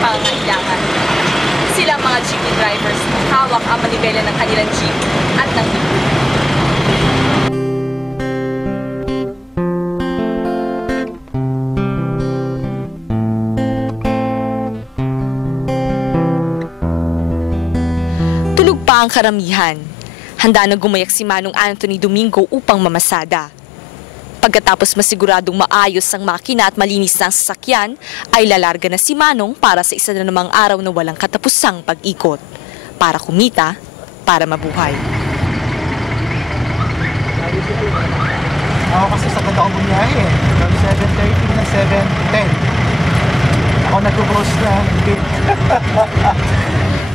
pangangailangan. Sila ang mga jeepney drivers na hawak ang manibela ng kanilang jeep at ng jeep. Tulog pa ang karamihan. Handa na gumayak si Manong Anthony Domingo upang mamasada. Pagkatapos masiguradong maayos ang makina at malinis na ang sasakyan, ay lalarga na si Manong para sa isa na namang araw na walang katapusang pag-ikot. Para kumita, para mabuhay. Ako kasi sagad ako bumiyahe eh. From 7:30 na 7:10. Ako nag-cross na.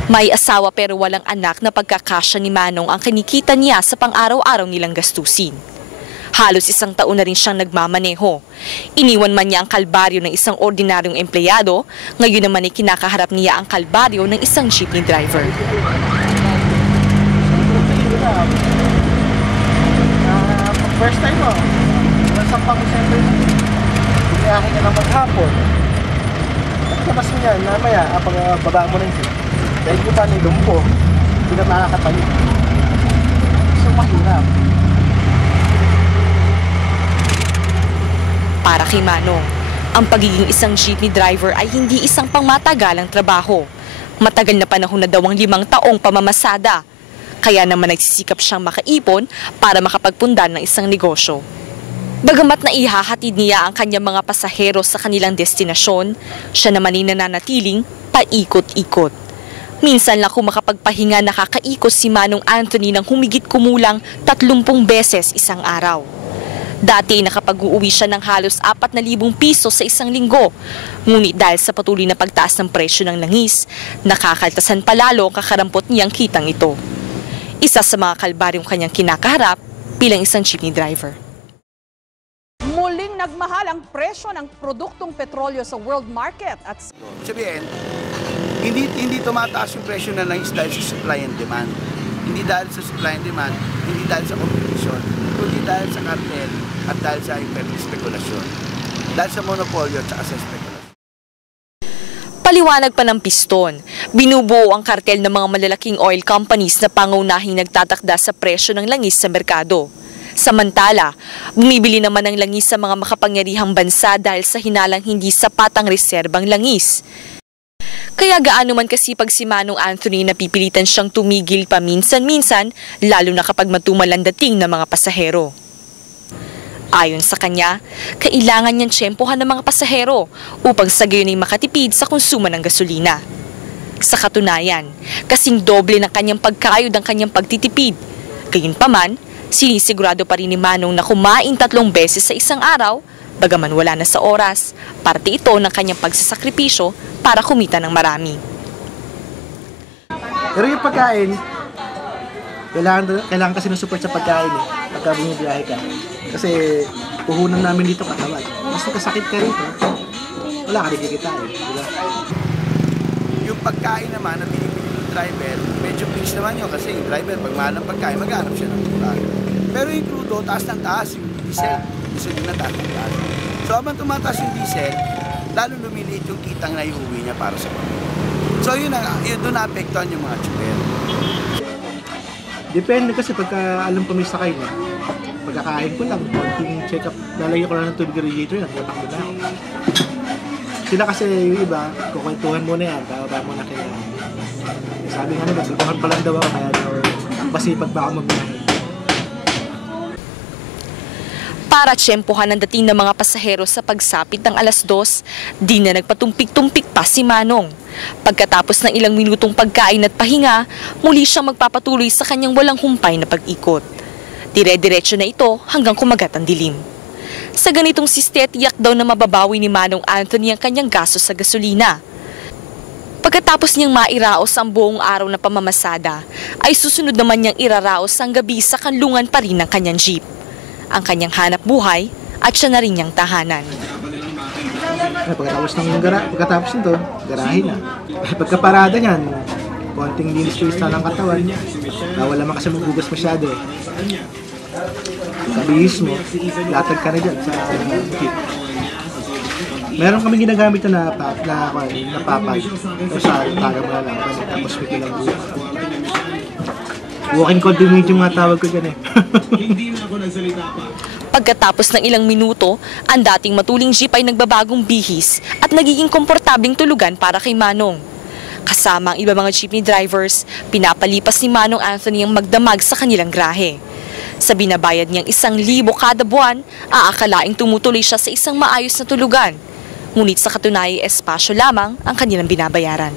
May asawa pero walang anak na pagkakasya ni Manong ang kinikita niya sa pang-araw-araw nilang gastusin. Halos isang taon na rin siyang nagmamaneho. Iniwan man niya ang kalbaryo ng isang ordinaryong empleyado, ngayon naman ay kinakaharap niya ang kalbaryo ng isang jeepney driver. First time mo, nasang pa ko siyempre, bumiyahe ka na maghapon. At labas mo yan, namaya, pag baba mo na yun. Dahil ko pa nilumpo, hindi na makakatayo. So mahirap. Para kay Manong, ang pagiging isang jeepney driver ay hindi isang pangmatagalang trabaho. Matagal na panahon na daw ang 5 taong pamamasada. Kaya naman nagsisikap siyang makaipon para makapagpundan ng isang negosyo. Bagamat na ihahatid niya ang kanyang mga pasahero sa kanilang destinasyon, siya naman ay nananatiling paikot-ikot. Minsan lang kung makapagpahinga nakakaikot si Manong Anthony ng humigit kumulang 30 beses isang araw. Dati nakapag-uuwi siya ng halos 4,000 piso sa isang linggo. Ngunit dahil sa patuloy na pagtaas ng presyo ng langis, nakakaltasan palalo ang kakarampot niyang kitang ito. Isa sa mga kalbaryong kanyang kinakaharap bilang isang jeepney driver. Muling nagmahal ang presyo ng produktong petrolyo sa world market at sabihin, hindi tumataas yung presyo na langis dahil sa supply and demand. Hindi dahil sa supply and demand, hindi dahil sa competition, kundi dahil sa cartel at dahil sa spekulasyon. Dahil sa monopolyo at sa spekulasyon. Paliwanag pa ng piston, binubuo ang kartel ng mga malalaking oil companies na pangunahing nagtatakda sa presyo ng langis sa merkado. Samantala, bumibili naman ng langis sa mga makapangyarihang bansa dahil sa hinalang hindi sapat ang reserbang langis. Kaya gaano man kasipag si Manong Anthony, napipilitan siyang tumigil paminsan-minsan, lalo na kapag matumal ang dating ng mga pasahero. Ayon sa kanya, kailangan niyang tiyempohan ng mga pasahero upang sa gayon ay makatipid sa konsumo ng gasolina. Sa katunayan, kasing doble ng kanyang pagkayod ang kanyang pagtitipid. Gayunpaman, sinisigurado pa rin ni Manong na kumain 3 beses sa isang araw, bagaman wala na sa oras, parte ito ng kanyang pagsasakripisyo para kumita ng marami. Pero yung pagkain, kailangan kasi ng support sa pagkain eh, pagka bumibiyahe ka. Kasi puhunan namin dito katawan. Mas nakasakit ka rito, wala ka nakikita eh. Diba? Yung pagkain naman na binibili ng driver, medyo please naman yun kasi yung driver, pag mahal ng pagkain, maghanap siya ng mura. Pero yung crudo, taas ng taas, yung diesel na taas ng taas. So habang tumataas yung diesel, lalo lumiliit yung kitang na iuwi niya para sa pamilya. So yun doon naapektuhan yung mga tsuper. Depende kasi pagka alam ko may sakay na, pagkakain ko lang, konting check-up, lalagyan ko lang ng tubig radiator yan, tatakbo na ako. Sila kasi yung iba, kukwentuhan mo na yan, bababa mo na kailangan. Sabi nga naman, subuhan pa lang daw ako, kaya masipag ba ako magbiyahe. Para tiyempohan ang dating ng mga pasahero sa pagsapit ng 2:00, di na nagpatumpik-tumpik pa si Manong. Pagkatapos ng ilang minutong pagkain at pahinga, muli siyang magpapatuloy sa kanyang walang humpay na pag-ikot. Dire-diretso na ito hanggang kumagat ang dilim. Sa ganitong siste, tiyak daw na mababawi ni Manong Anthony ang kanyang gastos sa gasolina. Pagkatapos niyang mairaos ang buong araw na pamamasada, ay susunod naman niyang iraraos ang gabi sa kanlungan pa rin ng kanyang jeep. Ang kanyang hanap buhay at siya na rin niyang tahanan. Pagkatapos nito, garahe na. Pagkaparada niyan, konting linis-linis na ng katawan. Wala naman kasi maghugas masyado eh. Sabihis mo, latag ka na dyan sa jeep. Meron kami ginagamit na papay. Tapos taga mo na lang. Tapos may kilang buka. Walking condiment yung mga tawag ko dyan eh. Pagkatapos ng ilang minuto, ang dating matuling jeep ay nagbabagong bihis at nagiging komportabling tulugan para kay Manong. Kasama ang iba mga jeepney drivers, pinapalipas ni Manong Anthony ang magdamag sa kanilang grahe. Sa binabayad niyang 1,000 kada buwan, aakalaing tumutuloy siya sa isang maayos na tulugan. Ngunit sa katunayan, espasyo lamang ang kanilang binabayaran.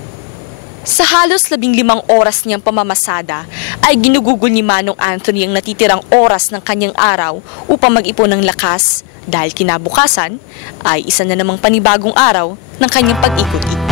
Sa halos 15 oras niyang pamamasada, ay ginugugol ni Manong Anthony ang natitirang oras ng kanyang araw upang mag-ipon ng lakas dahil kinabukasan ay isa na namang panibagong araw ng kanyang pag-ikot-ikot.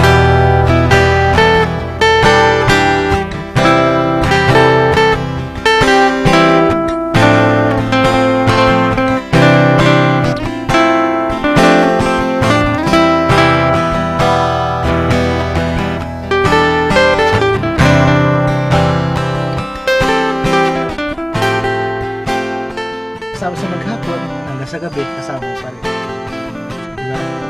Kasama sa maghapon, hanggang sa gabi, kasama pa rin. Diba?